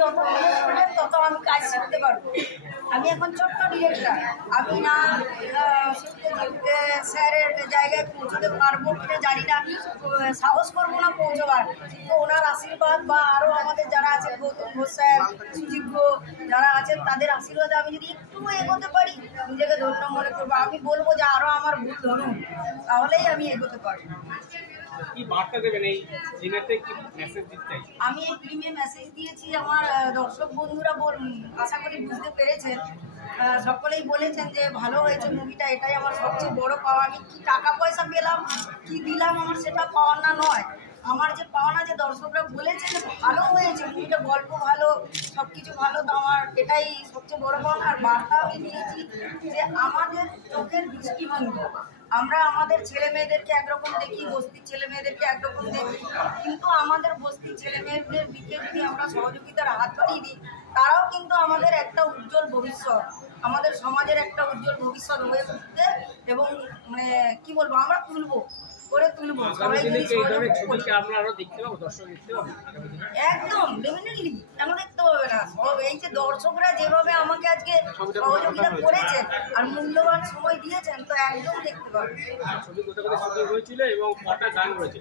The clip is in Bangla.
যত করবেন তত আমি কাজ শিখতে পারবো। আমি এখন ছোট্ট ডিরেক্টর, আমি না স্যারের জায়গায় পৌঁছতে পারবো কিনা জানি না, সাহস করবো না পৌঁছবার, কিন্তু ওনার আশীর্বাদ বা আরও আমাদের যারা আছেন গৌতম ঘোষ স্যার, সুযোগ্য যারা আছেন তাদের আশীর্বাদে আমি যদি একটু এগোতে পারি নিজেকে ধন্য মনে করবো। আমি বলবো যে আরও আমার ভুল ধরুন, তাহলেই আমি এগোতে পারবো। কি বার্তা দেবেন এই দিনেতে, কি মেসেজ দিতে চাই? আমি এই ফিল্মে মেসেজ দিয়েছি, আমার দর্শক বন্ধুরা আশা করি বুঝতে পেরেছেন, সকলেই বলেছেন যে ভালো হয়েছে মুভিটা, এটাই আমার সবচেয়ে বড় পাওয়া। আমি কি টাকা পয়সা পেলাম কি দিলাম আমার সেটা পাওনা নয়, আমার যে পাওনা যে দর্শকরা বলেছে যে ভালো হয়েছে মুভিটা, গল্প ভালো, সব কিছু ভালো, তো আমার এটাই সবচেয়ে বড় পাওনা। আর বার্তা আমি দিয়েছি যে আমাদের চোখের দৃষ্টিভঙ্গি, আমরা আমাদের ছেলে মেয়েদেরকে একরকম দেখি, বস্তির ছেলে মেয়েদেরকে একরকম দেখি, কিন্তু আমাদের বস্তির ছেলে মেয়েদের দিকে যদি আমরা সহযোগিতার হাত বাড়িয়ে দিই, তারাও কিন্তু আমাদের একটা উজ্জ্বল ভবিষ্যৎ, আমাদের সমাজের একটা উজ্জ্বল ভবিষ্যৎ হয়ে উঠতে, এবং মানে কি বলবো, আমরা করে তুলবো। সবাই যদি একদম ডেফিনেটলি, কেন দেখতে পাবে না, সব এই যে দর্শকরা যেভাবে আমাকে আজকে সহযোগিতা করেছেন আর মূল্যবান সময় দিয়েছেন, তো একদম দেখতে পাবে। ছবি কোথায় কোথায় শুটিং হয়েছিল এবং কটা গান রয়েছে?